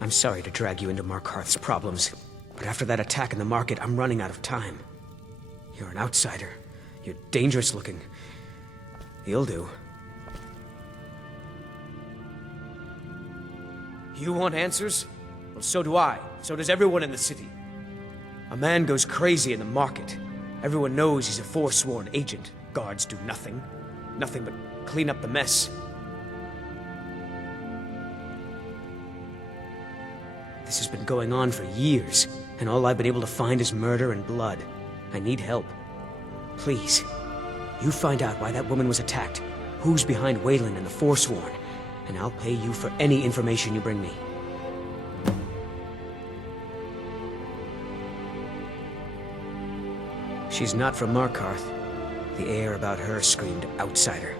I'm sorry to drag you into Markarth's problems, but after that attack in the market, I'm running out of time. You're an outsider. You're dangerous looking. You'll do. You want answers? Well, so do I. So does everyone in the city. A man goes crazy in the market. Everyone knows he's a forsworn agent. Guards do nothing. Nothing but clean up the mess. This has been going on for years, and all I've been able to find is murder and blood. I need help. Please, you find out why that woman was attacked, who's behind Waylon and the Forsworn, and I'll pay you for any information you bring me. She's not from Markarth. The air about her screamed outsider.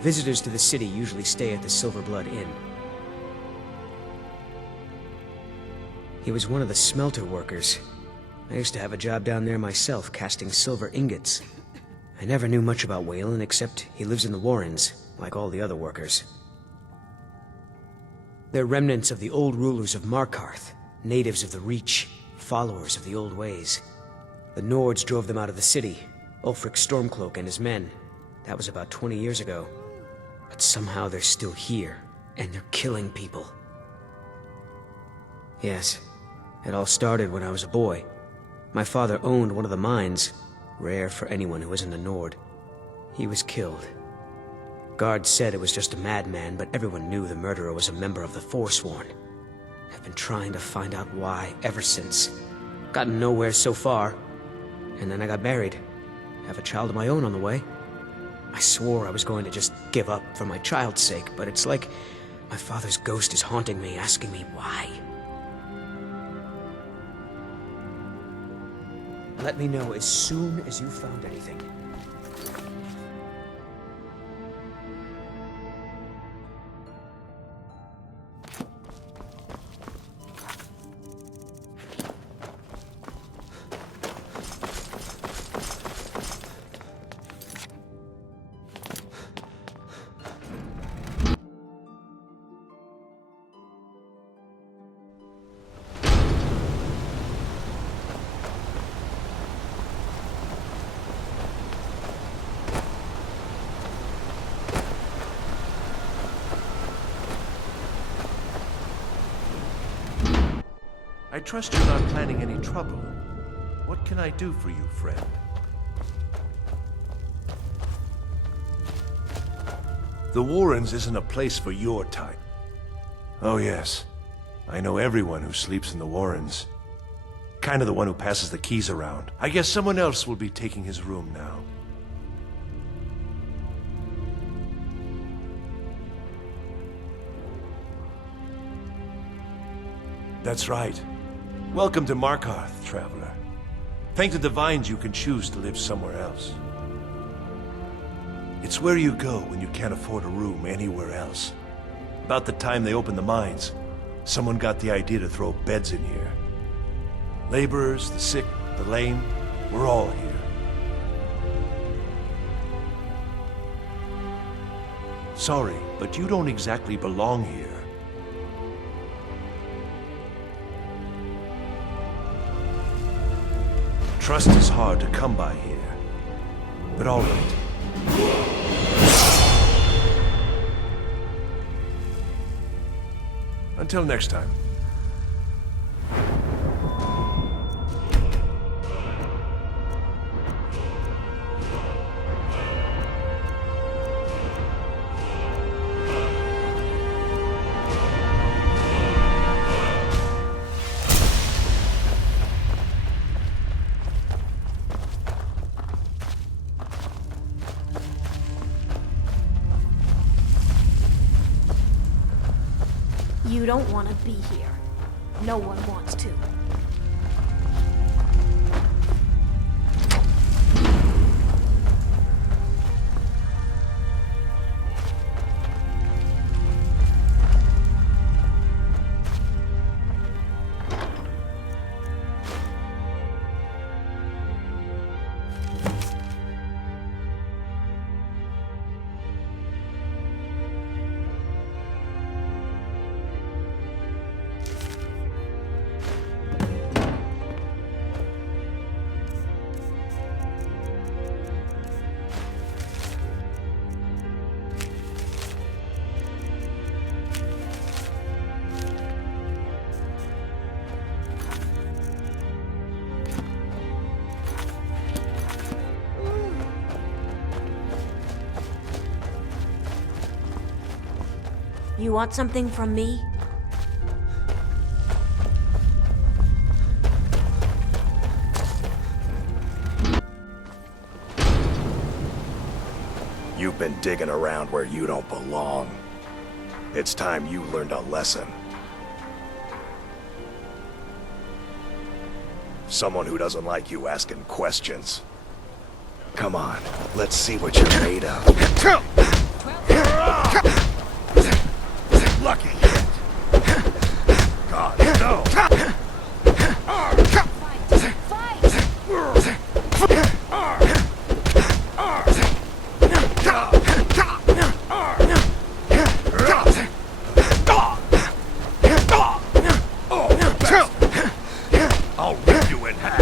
Visitors to the city usually stay at the Silverblood Inn. He was one of the smelter workers. I used to have a job down there myself, casting silver ingots. I never knew much about Waylon, except he lives in the Warrens, like all the other workers. They're remnants of the old rulers of Markarth, natives of the Reach, followers of the old ways. The Nords drove them out of the city, Ulfric Stormcloak and his men. That was about 20 years ago. But somehow they're still here, and they're killing people. Yes, it all started when I was a boy. My father owned one of the mines, rare for anyone who isn't a Nord. He was killed. Guards said it was just a madman, but everyone knew the murderer was a member of the Forsworn. I've been trying to find out why ever since. Gotten nowhere so far. And then I got married. Have a child of my own on the way. I swore I was going to just give up for my child's sake, but it's like my father's ghost is haunting me, asking me why. Let me know as soon as you found anything. I trust you're not planning any trouble. What can I do for you, friend? The Warrens isn't a place for your type. Oh yes, I know everyone who sleeps in the Warrens. Kind of the one who passes the keys around. I guess someone else will be taking his room now. That's right. Welcome to Markarth, traveler. Thank the Divines you can choose to live somewhere else. It's where you go when you can't afford a room anywhere else. About the time they opened the mines, someone got the idea to throw beds in here. Laborers, the sick, the lame, we're all here. Sorry, but you don't exactly belong here. Trust is hard to come by here, but all right. Until next time. You don't want to be here. No one wants to. You want something from me? You've been digging around where you don't belong. It's time you learned a lesson. Someone who doesn't like you asking questions. Come on, let's see what you're made of. Lucky hit. God, no! I'll rip you in half.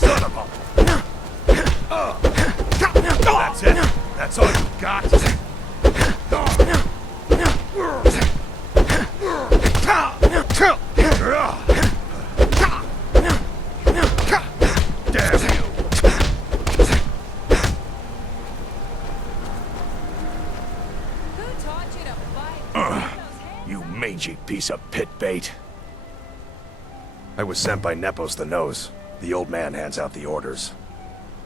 Son of a... That's it? That's all you got? Damn you! You mangy piece of pit bait. I was sent by Nepos the Nose. The old man hands out the orders.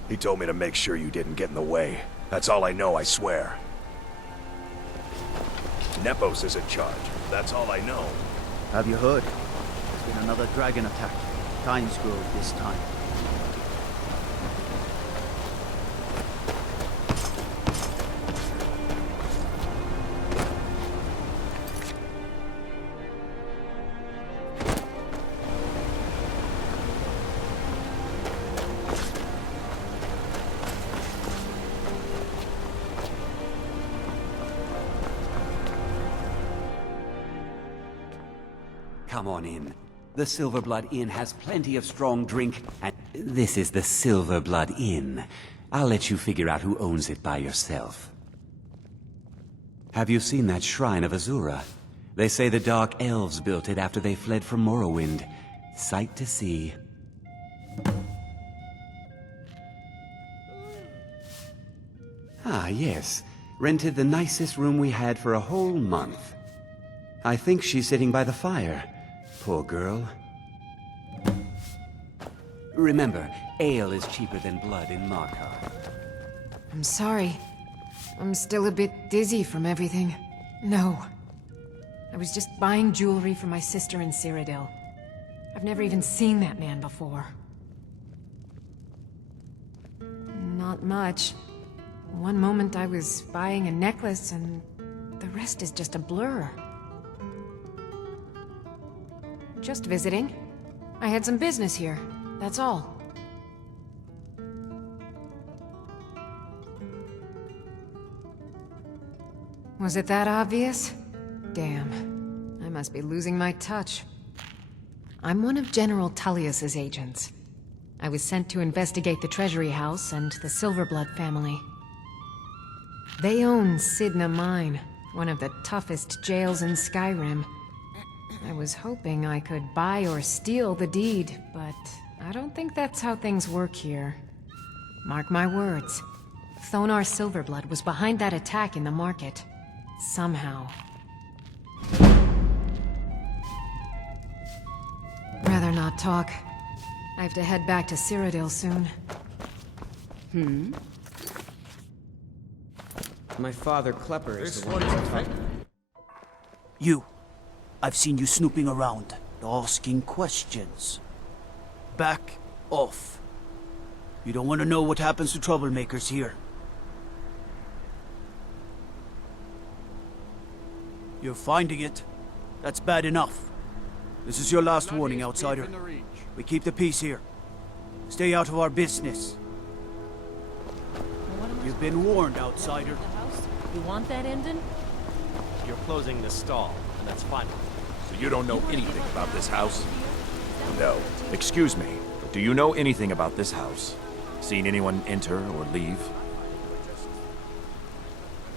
He told me to make sure you didn't get in the way. That's all I know, I swear. Nepos is in charge. That's all I know. Have you heard? There's been another dragon attack. Times Grove this time. Come on in. The Silverblood Inn has plenty of strong drink, and this is the Silverblood Inn. I'll let you figure out who owns it by yourself. Have you seen that shrine of Azura? They say the Dark Elves built it after they fled from Morrowind. Sight to see. Ah, yes. Rented the nicest room we had for a whole month. I think she's sitting by the fire. Poor girl. Remember, ale is cheaper than blood in Markarth. I'm sorry. I'm still a bit dizzy from everything. No. I was just buying jewelry for my sister in Cyrodiil. I've never even seen that man before. Not much. One moment I was buying a necklace, and the rest is just a blur. Just visiting. I had some business here, that's all. Was it that obvious? Damn. I must be losing my touch. I'm one of General Tullius's agents. I was sent to investigate the Treasury House and the Silverblood family. They own Sidna Mine, one of the toughest jails in Skyrim. I was hoping I could buy or steal the deed, but I don't think that's how things work here. Mark my words. Thonar Silverblood was behind that attack in the market. Somehow. Rather not talk. I have to head back to Cyrodiil soon. My father, Klepper, is the one who's talking. You. I've seen you snooping around, asking questions. Back off. You don't want to know what happens to troublemakers here. You're finding it. That's bad enough. This is your last warning, outsider. We keep the peace here. Stay out of our business. You've been warned, outsider. You want that ending? You're closing this stall, and that's fine. So you don't know anything about this house? No. Excuse me, but do you know anything about this house? Seen anyone enter or leave?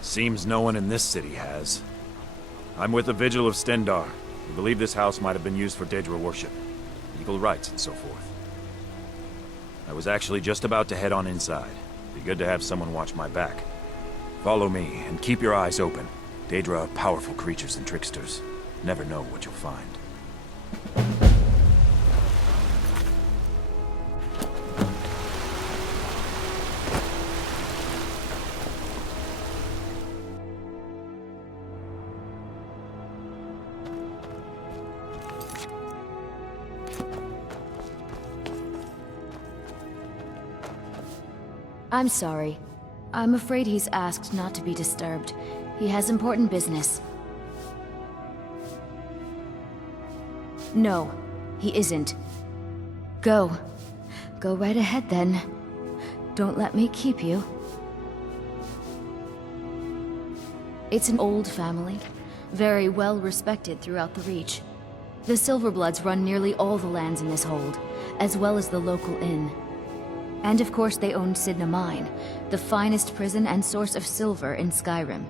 Seems no one in this city has. I'm with the Vigil of Stendar. We believe this house might have been used for Daedra worship, eagle rites, and so forth. I was actually just about to head on inside. Be good to have someone watch my back. Follow me, and keep your eyes open. Daedra are powerful creatures and tricksters. Never know what you'll find. I'm sorry. I'm afraid he's asked not to be disturbed. He has important business. No, he isn't. Go. Go right ahead then. Don't let me keep you. It's an old family, very well respected throughout the Reach. The Silverbloods run nearly all the lands in this hold, as well as the local inn. And of course they own Sidna Mine, the finest prison and source of silver in Skyrim.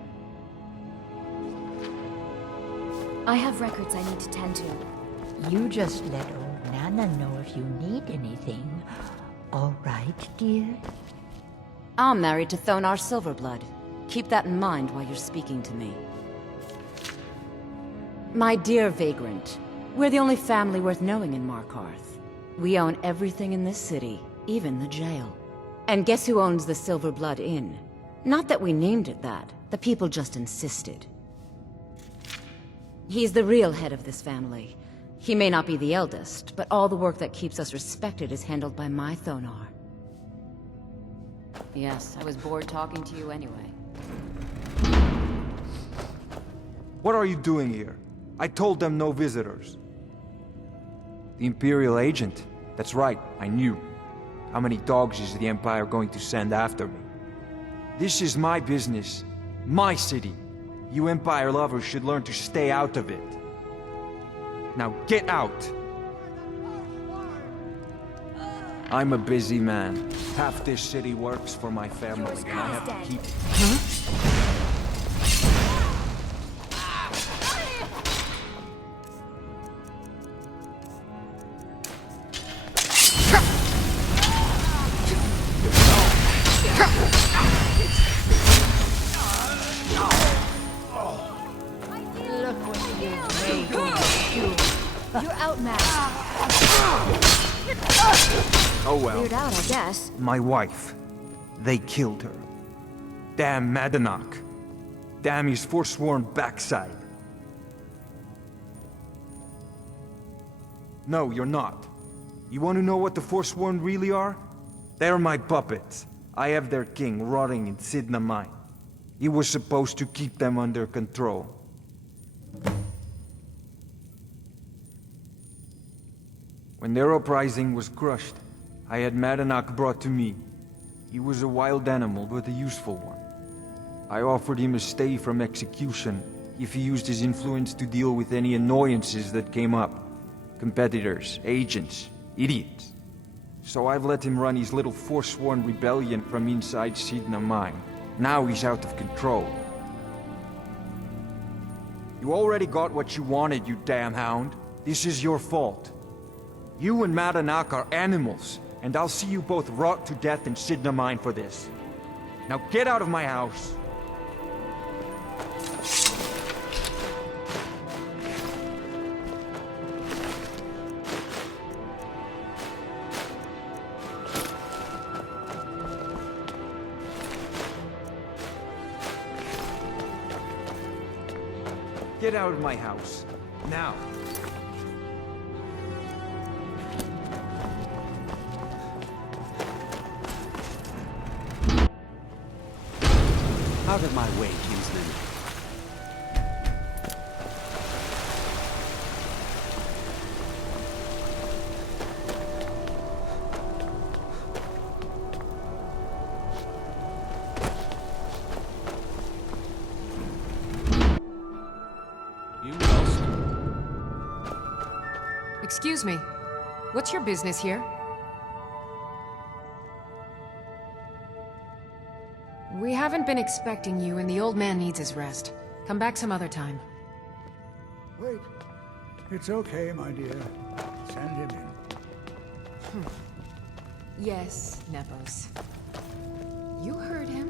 I have records I need to tend to. You just let old Nana know if you need anything. All right, dear? I'm married to Thonar Silverblood. Keep that in mind while you're speaking to me. My dear Vagrant, we're the only family worth knowing in Markarth. We own everything in this city, even the jail. And guess who owns the Silverblood Inn? Not that we named it that, the people just insisted. He's the real head of this family. He may not be the eldest, but all the work that keeps us respected is handled by my Thonar. Yes, I was bored talking to you anyway. What are you doing here? I told them no visitors. The Imperial agent. That's right, I knew. How many dogs is the Empire going to send after me? This is my business. My city. You Empire lovers should learn to stay out of it. Now get out! I'm a busy man. Half this city works for my family, and I have to keep it. You're outmatched. Oh well. Cleared out, I guess. My wife. They killed her. Damn Madanach. Damn his forsworn backside. No, you're not. You want to know what the Forsworn really are? They're my puppets. I have their king rotting in Sidna Mine. He was supposed to keep them under control. When their uprising was crushed, I had Madanach brought to me. He was a wild animal, but a useful one. I offered him a stay from execution if he used his influence to deal with any annoyances that came up. Competitors, agents, idiots. So I've let him run his little forsworn rebellion from inside Sidna Mine. Now he's out of control. You already got what you wanted, you damn hound. This is your fault. You and Madanach are animals, and I'll see you both rot to death in Sidna Mine for this. Now get out of my house! Get out of my house. Now. Out of my way, kinsman. You lost. Excuse me. What's your business here? We haven't been expecting you, and the old man needs his rest. Come back some other time. Wait. It's okay, my dear. Send him in. Yes, Nepos. You heard him.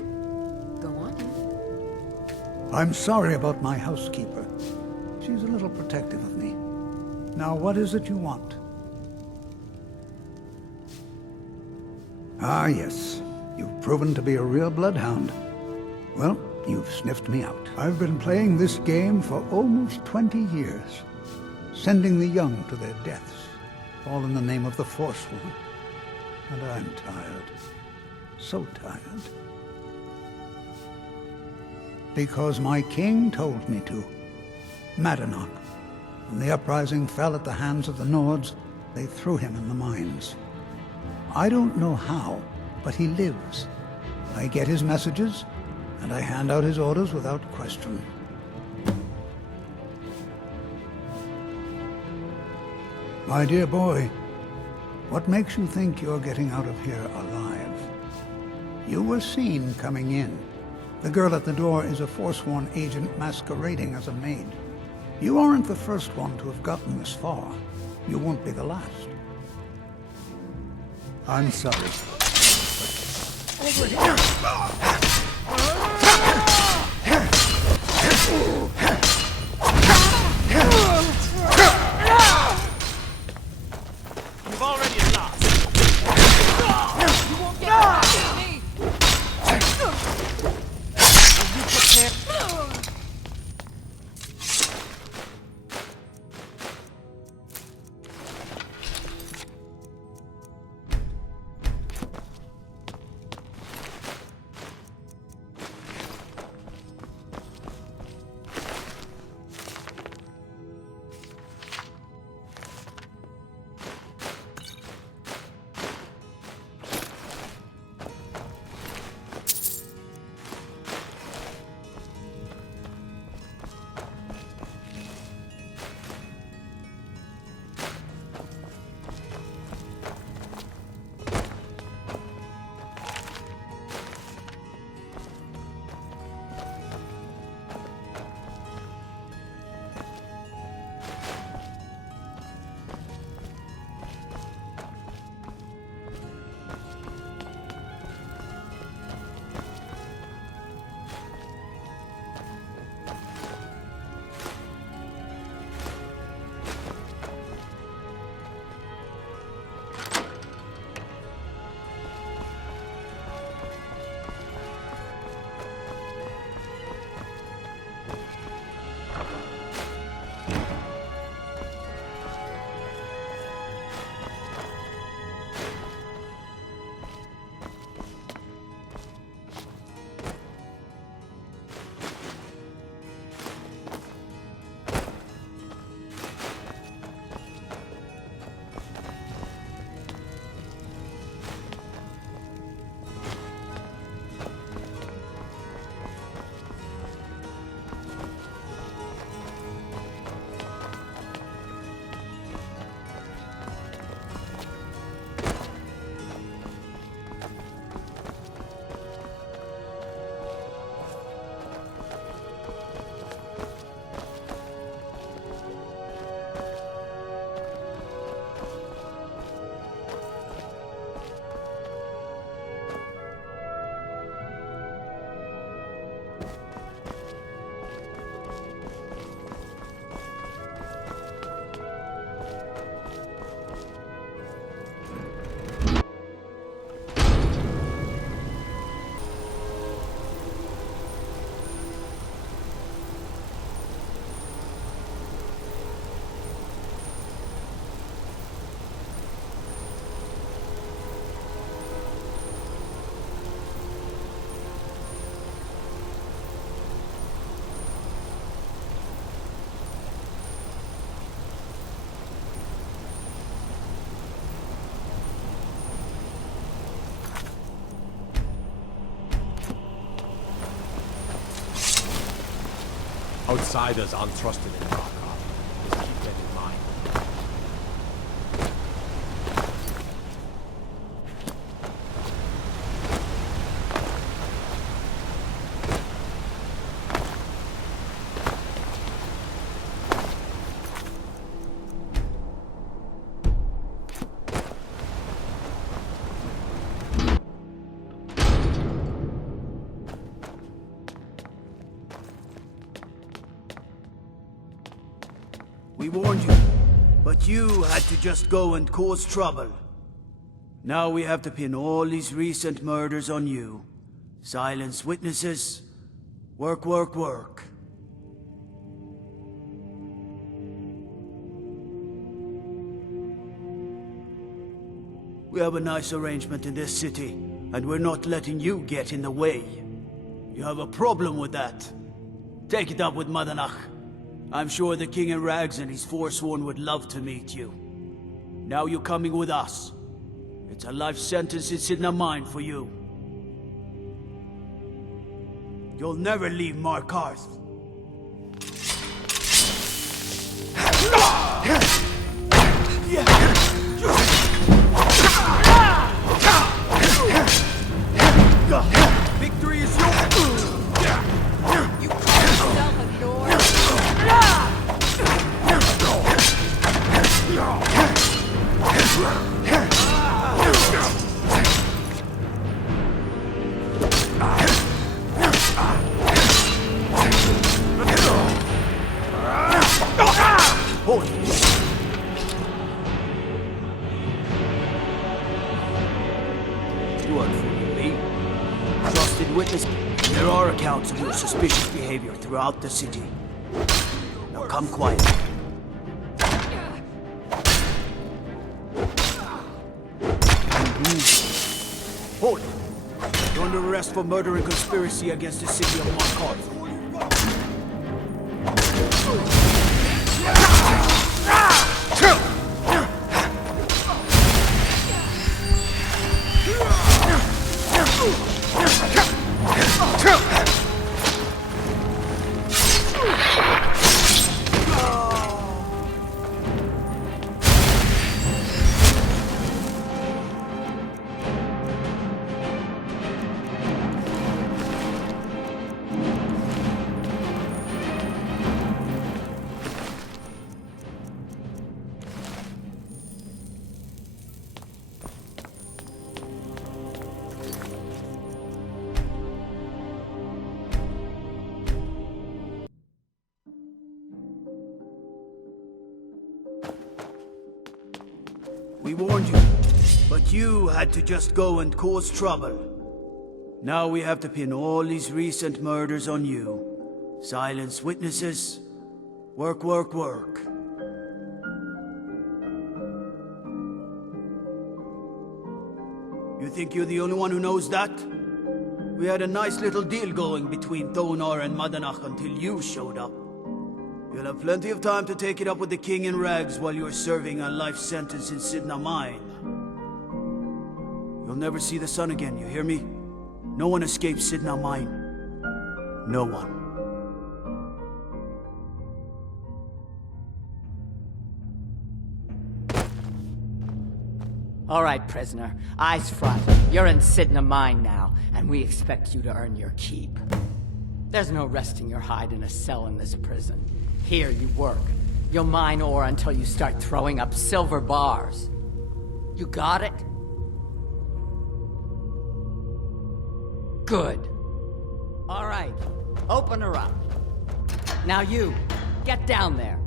Go on in. I'm sorry about my housekeeper. She's a little protective of me. Now, what is it you want? Ah, yes. You've proven to be a real bloodhound. Well, you've sniffed me out. I've been playing this game for almost 20 years, sending the young to their deaths, all in the name of the Forsworn. And I'm tired. So tired. Because my king told me to. Madanach. When the uprising fell at the hands of the Nords, they threw him in the mines. I don't know how, but he lives. I get his messages, and I hand out his orders without question. My dear boy, what makes you think you're getting out of here alive? You were seen coming in. The girl at the door is a Forsworn agent masquerading as a maid. You aren't the first one to have gotten this far. You won't be the last. I'm sorry. Over here! You've already lost. You won't get past me. Are you prepared? Outsiders aren't trusted in Markov. Just keep that in mind. We warned you, but you had to just go and cause trouble. Now we have to pin all these recent murders on you. Silence witnesses. Work, work, work. We have a nice arrangement in this city, and we're not letting you get in the way. You have a problem with that? Take it up with Madanach. I'm sure the King in Rags and his Forsworn would love to meet you. Now you're coming with us. It's a life sentence in Sidna Mine for you. You'll never leave Markarth. Victory is yours! You call yourself a Nord? Hold it. You aren't fooling me. Trusted witness. There are accounts of your suspicious behavior throughout the city. Now come quietly. Hold it. You're under arrest for murder and conspiracy against the city of Markarth. We warned you, but you had to just go and cause trouble. Now we have to pin all these recent murders on you. Silence witnesses. Work, work, work. You think you're the only one who knows that? We had a nice little deal going between Thonar and Madanach until you showed up. You'll have plenty of time to take it up with the King in Rags while you're serving a life sentence in Sidna Mine. You'll never see the sun again, you hear me? No one escapes Sidna Mine. No one. All right, prisoner. Eyes front. You're in Sidna Mine now, and we expect you to earn your keep. There's no resting your hide in a cell in this prison. Here you work. You'll mine ore until you start throwing up silver bars. You got it? Good. All right. Open her up. Now you, get down there.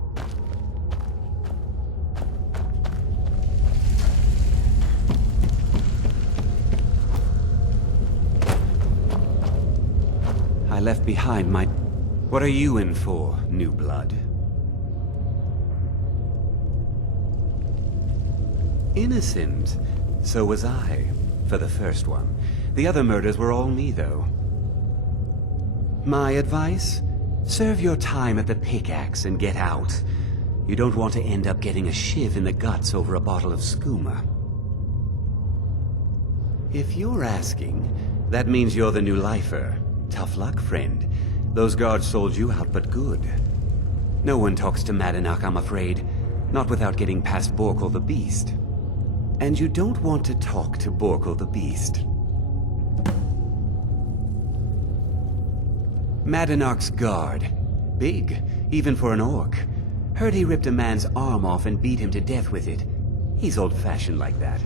I left behind my... What are you in for, new blood? Innocent. So was I, for the first one. The other murders were all me, though. My advice? Serve your time at the pickaxe and get out. You don't want to end up getting a shiv in the guts over a bottle of skooma. If you're asking, that means you're the new lifer. Tough luck, friend. Those guards sold you out, but good. No one talks to Madanach, I'm afraid. Not without getting past Borkul the Beast. And you don't want to talk to Borkul the Beast. Madanach's guard. Big, even for an orc. Heard he ripped a man's arm off and beat him to death with it. He's old-fashioned like that.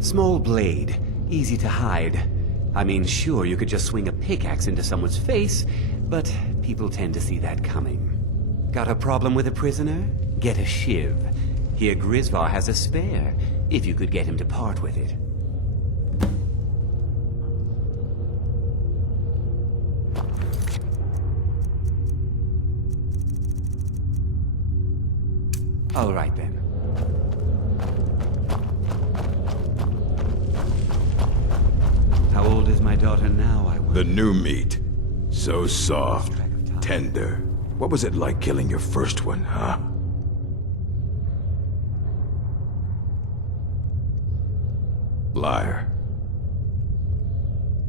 Small blade, easy to hide. I mean, sure, you could just swing a pickaxe into someone's face, but people tend to see that coming. Got a problem with a prisoner? Get a shiv. Here Grisvar has a spare, if you could get him to part with it. All right then. How old is my daughter now, I wonder? The new meat. So soft, tender. What was it like killing your first one, huh? Liar.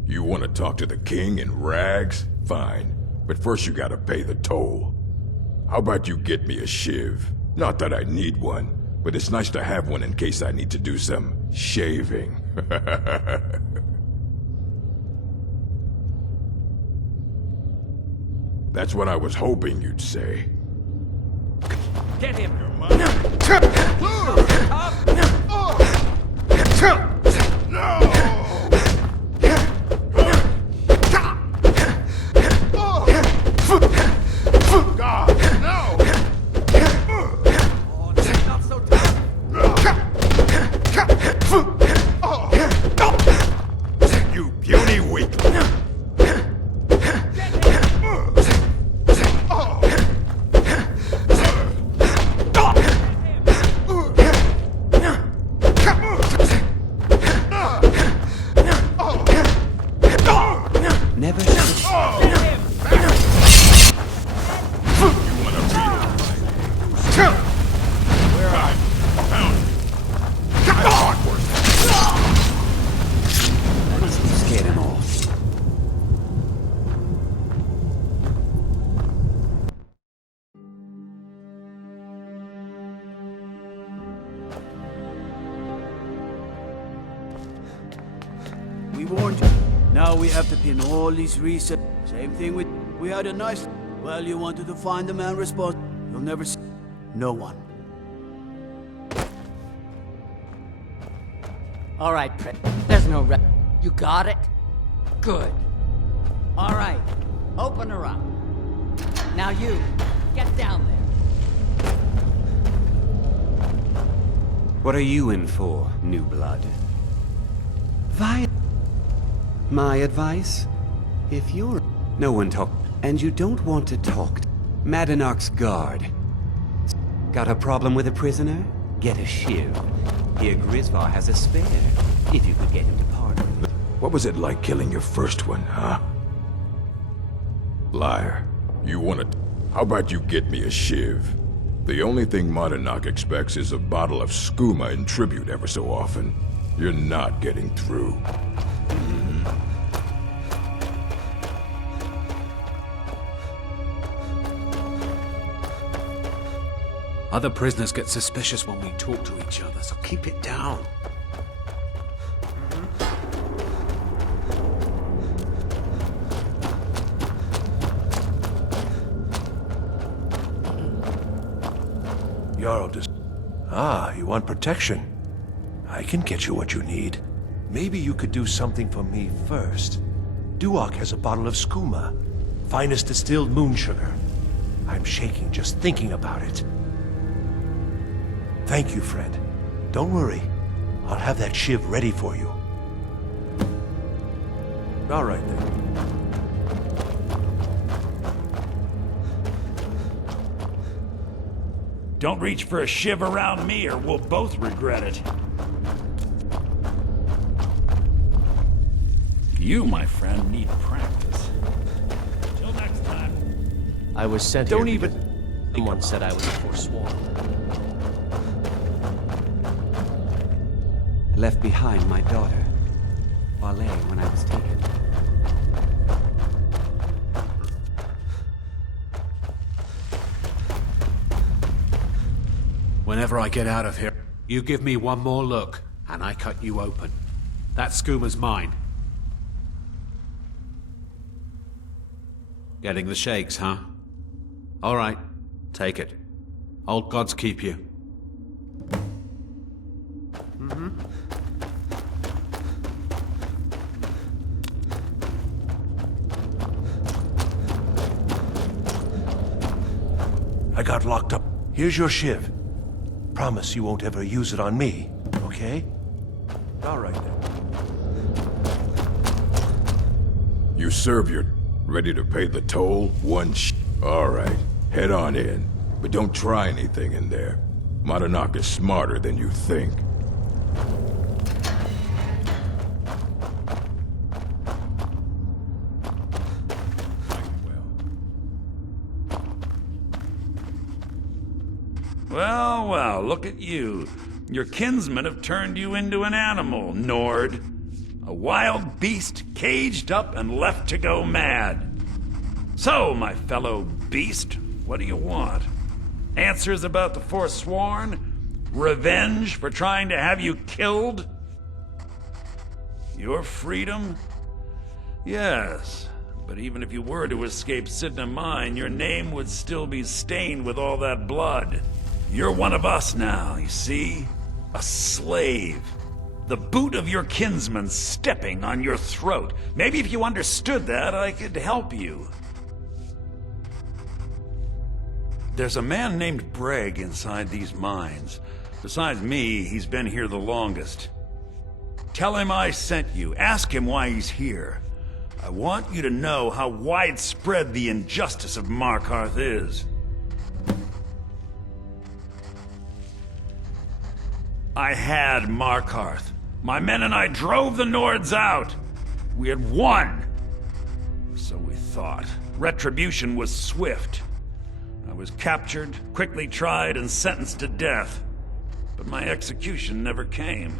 You want to talk to the king in rags? Fine. But first you gotta pay the toll. How about you get me a shiv? Not that I need one, but it's nice to have one in case I need to do some shaving. That's what I was hoping you'd say. Get him! You puny weakling! Never scared him off. We warned you. Now we have to pin all these resets. Same thing with... We had a nice... Well, you wanted to find the man responsible. You'll never see... No one. All right, there's no You got it? Good. All right, open her up. Now you, get down there. What are you in for, new blood? My advice? If you're... No one talk... And you don't want to talk... Madanach's guard. Got a problem with a prisoner? Get a shiv. Here Grisvar has a spare, if you could get him to pardon. What was it like killing your first one, huh? Liar. You wanna... How about you get me a shiv? The only thing Madanach expects is a bottle of skooma in tribute ever so often. You're not getting through. Other prisoners get suspicious when we talk to each other, so keep it down. Jarl Ah, you want protection? I can get you what you need. Maybe you could do something for me first. Duak has a bottle of skooma. Finest distilled moon sugar. I'm shaking just thinking about it. Thank you, friend. Don't worry. I'll have that shiv ready for you. All right, then. Don't reach for a shiv around me or we'll both regret it. You, my friend, need practice. Till next time. I was sent Don't here even... because someone said I was forsworn. I left behind my daughter, Wale, when I was taken. Whenever I get out of here, you give me one more look, and I cut you open. That skooma's mine. Getting the shakes, huh? All right, take it. Old gods keep you. I got locked up. Here's your shiv. Promise you won't ever use it on me, okay? All right then. You serve your... ready to pay the toll? All right, head on in. But don't try anything in there. Monadnock is smarter than you think. Well, well, look at you. Your kinsmen have turned you into an animal, Nord. A wild beast caged up and left to go mad. So, my fellow beast, what do you want? Answers about the Forsworn? Revenge for trying to have you killed? Your freedom? Yes, but even if you were to escape Sidna Mine, your name would still be stained with all that blood. You're one of us now, you see? A slave. The boot of your kinsman stepping on your throat. Maybe if you understood that, I could help you. There's a man named Breg inside these mines. Besides me, he's been here the longest. Tell him I sent you. Ask him why he's here. I want you to know how widespread the injustice of Markarth is. I had Markarth. My men and I drove the Nords out. We had won. So we thought. Retribution was swift. I was captured, quickly tried, and sentenced to death. But my execution never came.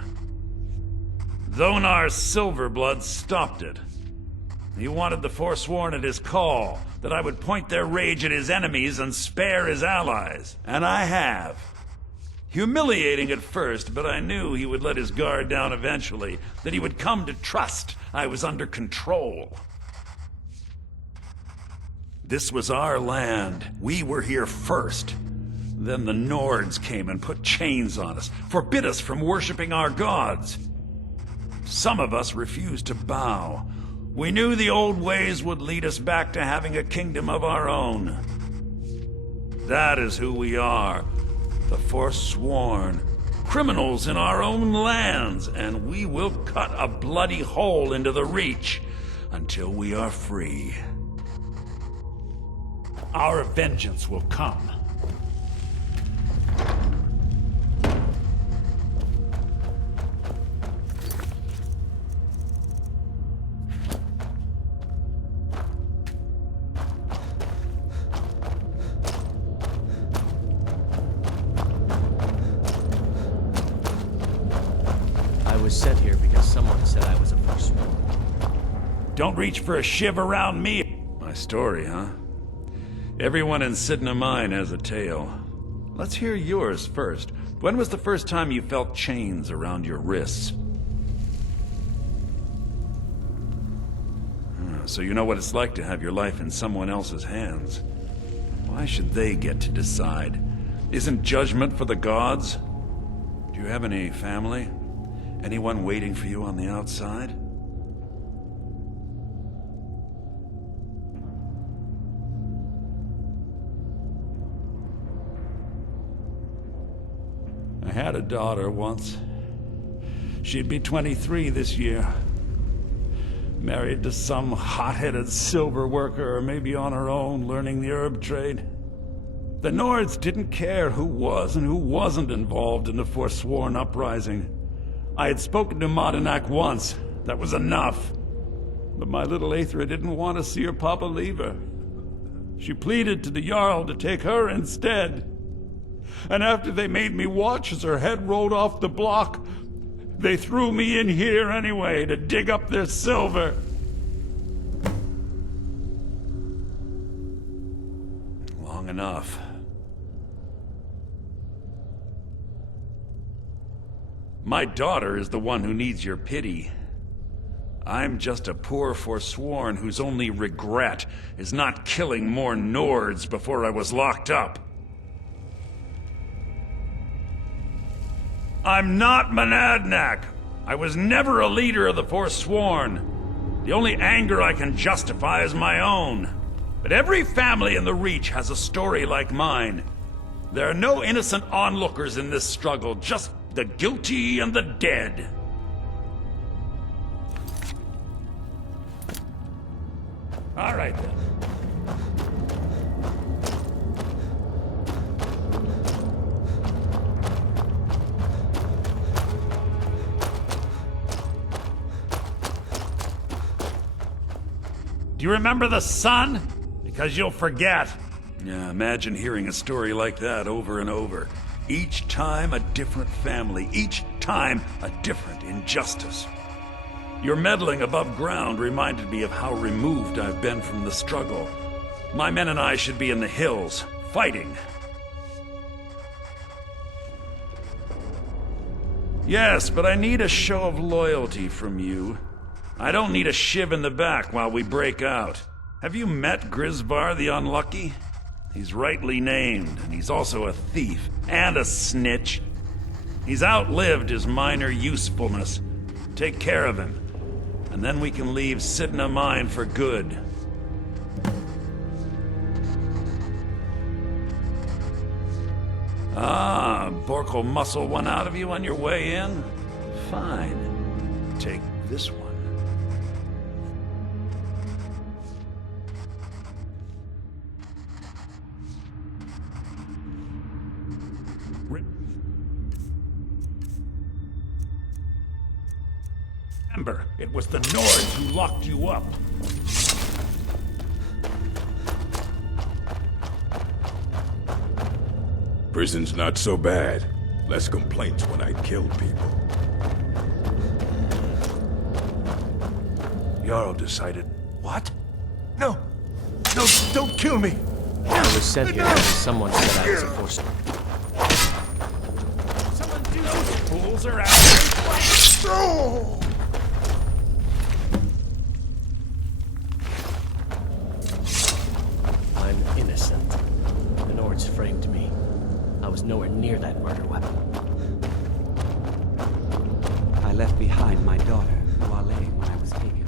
Dhonar's Silverblood stopped it. He wanted the Forsworn at his call, that I would point their rage at his enemies and spare his allies. And I have. Humiliating at first, but I knew he would let his guard down eventually, that he would come to trust I was under control. This was our land. We were here first. Then the Nords came and put chains on us, forbid us from worshipping our gods. Some of us refused to bow. We knew the old ways would lead us back to having a kingdom of our own. That is who we are. The Forsworn, criminals in our own lands, and we will cut a bloody hole into the Reach until we are free. Our vengeance will come. Sent here because someone said I was a Forsworn. Don't reach for a shiv around me. My story, huh? Everyone in Sidna Mine has a tale. Let's hear yours first. When was the first time you felt chains around your wrists? So you know what it's like to have your life in someone else's hands. Why should they get to decide? Isn't judgment for the gods? Do you have any family? Anyone waiting for you on the outside? I had a daughter once. She'd be 23 this year. Married to some hot-headed silver worker, or maybe on her own, learning the herb trade. The Nords didn't care who was and who wasn't involved in the Forsworn uprising. I had spoken to Monadnock once. That was enough. But my little Aethra didn't want to see her papa leave her. She pleaded to the Jarl to take her instead. And after they made me watch as her head rolled off the block, they threw me in here anyway to dig up their silver. Long enough. My daughter is the one who needs your pity. I'm just a poor Forsworn whose only regret is not killing more Nords before I was locked up. I'm not Monadnock. I was never a leader of the Forsworn. The only anger I can justify is my own. But every family in the Reach has a story like mine. There are no innocent onlookers in this struggle, just the guilty and the dead. All right, then. Do you remember the sun? Because you'll forget. Yeah, imagine hearing a story like that over and over. Each time a different family, each time a different injustice. Your meddling above ground reminded me of how removed I've been from the struggle. My men and I should be in the hills, fighting. Yes, but I need a show of loyalty from you. I don't need a shiv in the back while we break out. Have you met Grisvar the Unlucky? He's rightly named, and he's also a thief and a snitch. He's outlived his minor usefulness. Take care of him, and then we can leave Sidna Mine for good. Ah, Bork will muscle one out of you on your way in? Fine. Take this one. Remember, it was the Nords who locked you up. Prison's not so bad. Less complaints when I kill people. Jarl decided... What? No! No, don't kill me! I was sent here because someone said I was a force. Someone do those fools are after me. I'm innocent. The Nords framed me. I was nowhere near that murder weapon. I left behind my daughter, Wale, when I was taken.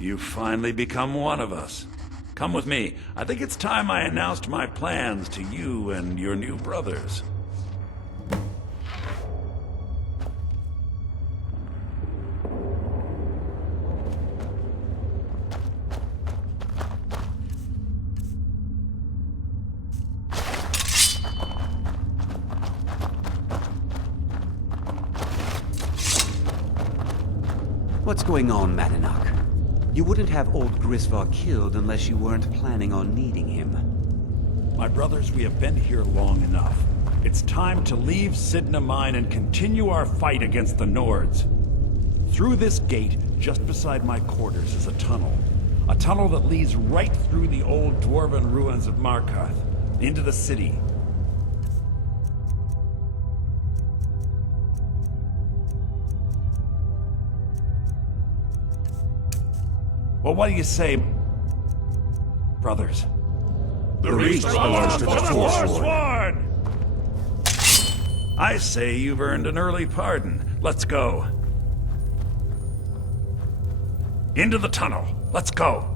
You've finally become one of us. Come with me. I think it's time I announced my plans to you and your new brothers. What's going on, Madanach? You wouldn't have old Grisvar killed unless you weren't planning on needing him. My brothers, we have been here long enough. It's time to leave Sidna Mine and continue our fight against the Nords. Through this gate, just beside my quarters, is a tunnel. A tunnel that leads right through the old dwarven ruins of Markarth, into the city. Well, what do you say, brothers? The Reach belongs to the Forsworn. I say you've earned an early pardon. Let's go. Into the tunnel. Let's go.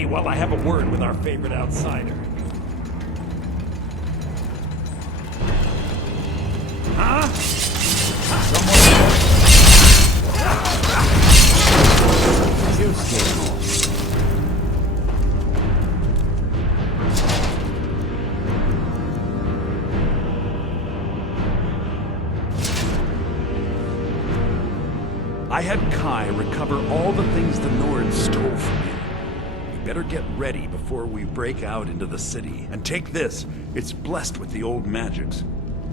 me while I have a word with our favorite outsider. Huh? Too scared. I had Kai recover all the things the Nords stole from you. We better get ready before we break out into the city. And take this. It's blessed with the old magics.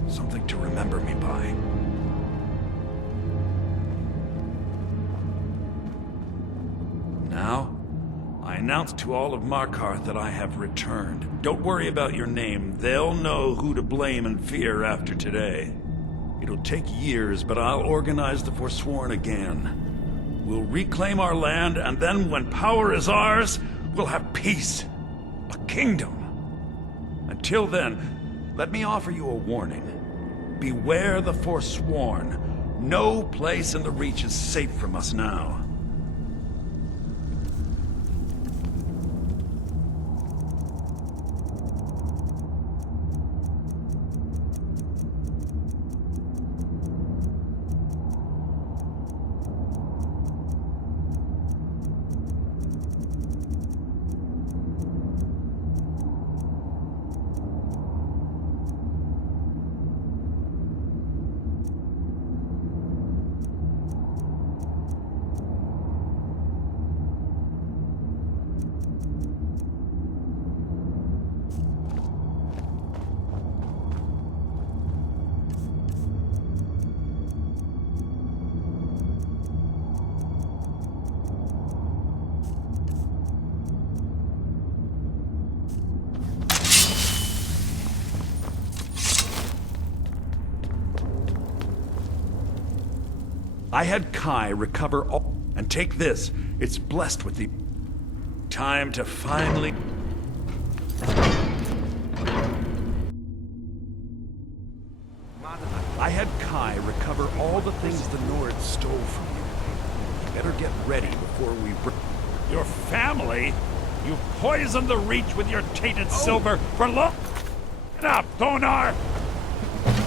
Something to remember me by. Now, I announce to all of Markarth that I have returned. Don't worry about your name. They'll know who to blame and fear after today. It'll take years, but I'll organize the Forsworn again. We'll reclaim our land, and then when power is ours, we'll have peace. A kingdom. Until then, let me offer you a warning. Beware the Forsworn. No place in the Reach is safe from us now. I had Kai recover all... And take this. It's blessed with the... Time to finally... I had Kai recover all the things the Nords stole from you. You better get ready before we... Your family? You poisoned the Reach with your tainted silver for long... Get up, Thonar!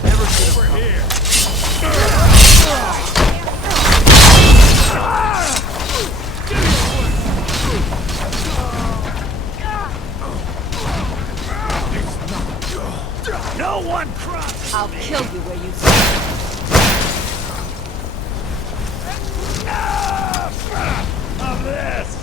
Never over here! No one crosses. I'll kill you where you stand. Enough of this.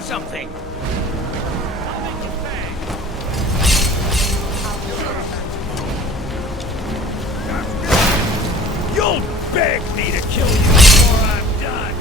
Something. You'll beg me to kill you before I'm done.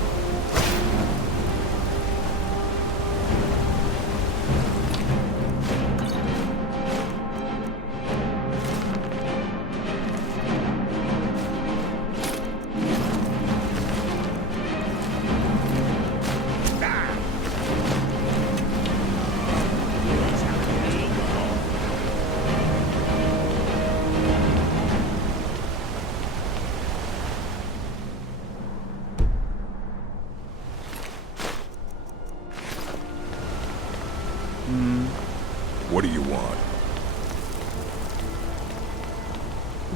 What do you want?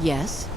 Yes?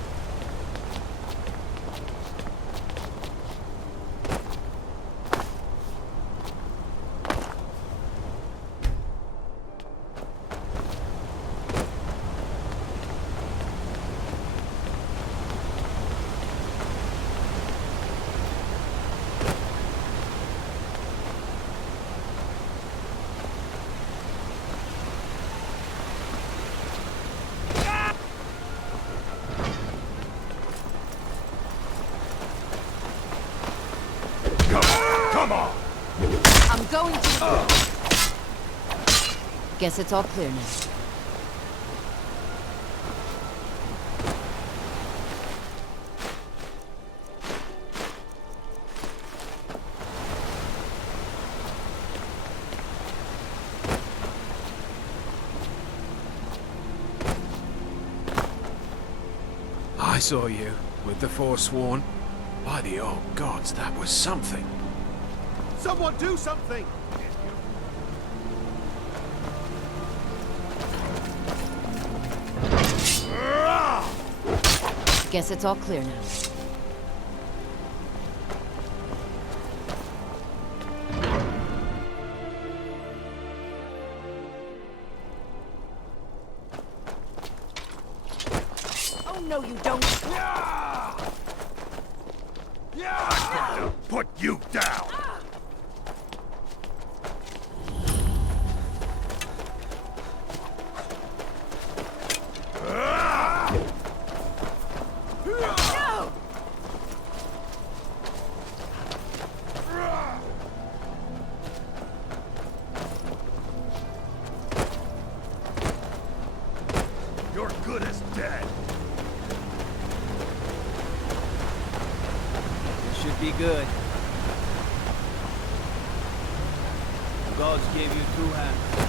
going to... Guess it's all clear now. I saw you, with the Forsworn. By the old gods, that was something. Someone do something! Guess it's all clear now. Oh, no, you don't. I'm going to put you down! You're good as dead. This should be good. The gods gave you 2 hands.